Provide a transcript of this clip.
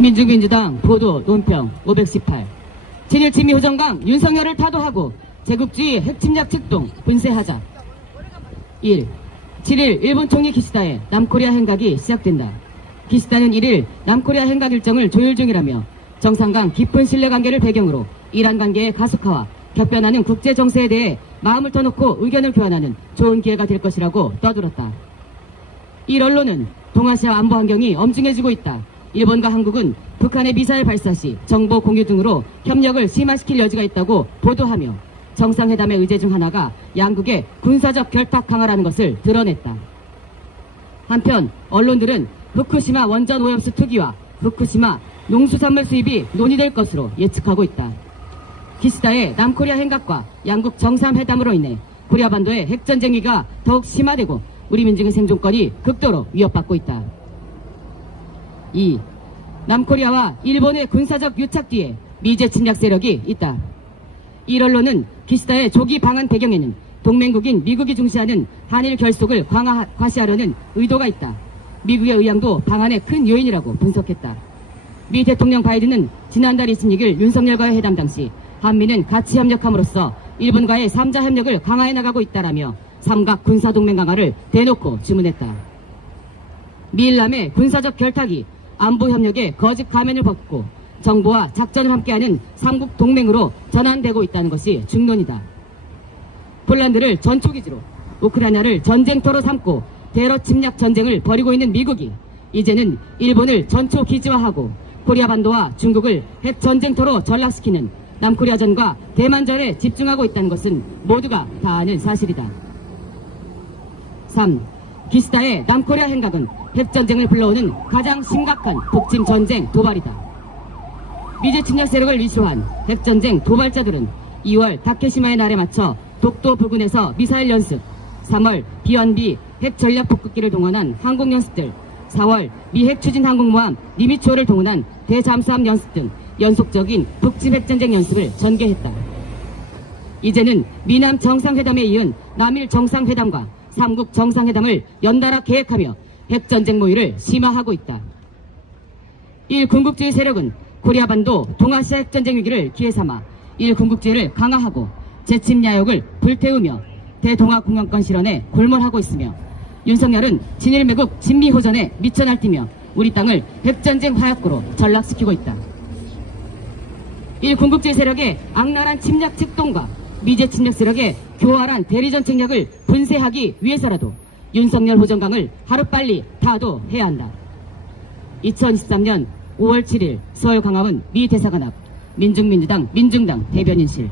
민주민주당 보도 논평 518 친일 친미 호정강 윤석열을 타도하고 제국주의 핵침략 측동 분쇄하자 1. 7일 일본 총리 기시다의 남코리아 행각이 시작된다. 기시다는 1일 남코리아 행각 일정을 조율 중이라며 정상 간 깊은 신뢰관계를 배경으로 이란 관계의 가속화와 격변하는 국제 정세에 대해 마음을 터놓고 의견을 교환하는 좋은 기회가 될 것이라고 떠들었다. 이 언론은 동아시아 안보 환경이 엄중해지고 있다. 일본과 한국은 북한의 미사일 발사 시 정보 공유 등으로 협력을 심화시킬 여지가 있다고 보도하며 정상회담의 의제 중 하나가 양국의 군사적 결탁 강화라는 것을 드러냈다. 한편 언론들은 후쿠시마 원전 오염수 투기와 후쿠시마 농수산물 수입이 논의될 것으로 예측하고 있다. 기시다의 남코리아 행각과 양국 정상회담으로 인해 코리아 반도의 핵전쟁위가 더욱 심화되고 우리 민중의 생존권이 극도로 위협받고 있다. 2. 남코리아와 일본의 군사적 유착 뒤에 미제 침략 세력이 있다. 이 언론은 기시다의 조기 방한 배경에는 동맹국인 미국이 중시하는 한일 결속을 과시하려는 의도가 있다. 미국의 의향도 방한의 큰 요인이라고 분석했다. 미 대통령 바이든은 지난달 26일 윤석열과의 회담 당시 한미는 같이 협력함으로써 일본과의 3자 협력을 강화해 나가고 있다라며 삼각 군사동맹 강화를 대놓고 주문했다. 미일남의 군사적 결탁이 안보 협력에 거짓 가면을 벗고 정부와 작전을 함께하는 삼국 동맹으로 전환되고 있다는 것이 중론이다. 폴란드를 전초기지로 우크라이나를 전쟁터로 삼고 대러 침략 전쟁을 벌이고 있는 미국이 이제는 일본을 전초 기지화하고 코리아 반도와 중국을 핵 전쟁터로 전락시키는 남코리아전과 대만전에 집중하고 있다는 것은 모두가 다 아는 사실이다. 3. 기시다의 남코리아 행각은 핵전쟁을 불러오는 가장 심각한 독침 전쟁 도발이다. 미제 침략 세력을 위조한 핵전쟁 도발자들은 2월 다케시마의 날에 맞춰 독도 부근에서 미사일 연습, 3월 비원비 핵 전략 폭격기를 동원한 항공 연습들, 4월 미핵 추진 항공모함 니미초를 동원한 대잠수함 연습 등 연속적인 북침 핵전쟁 연습을 전개했다. 이제는 미남 정상회담에 이은 남일 정상회담과 삼국 정상회담을 연달아 계획하며 핵전쟁 모의를 심화하고 있다. 일 군국주의 세력은 코리아 반도 동아시아 핵전쟁 위기를 기회 삼아 일 군국주의를 강화하고 재침 야욕을 불태우며 대동아 공영권 실현에 골몰하고 있으며 윤석열은 진일 매국 진미 호전에 미쳐 날뛰며 우리 땅을 핵전쟁 화약고로 전락시키고 있다. 일 군국주의 세력의 악랄한 침략 측동과 미제 침략 세력의 교활한 대리전 책략을 분쇄하기 위해서라도 윤석열 호정강을 하루빨리 타도해야 한다. 2023년 5월 7일 서울 강화문 미 대사관 앞 민중민주당 민중당 대변인실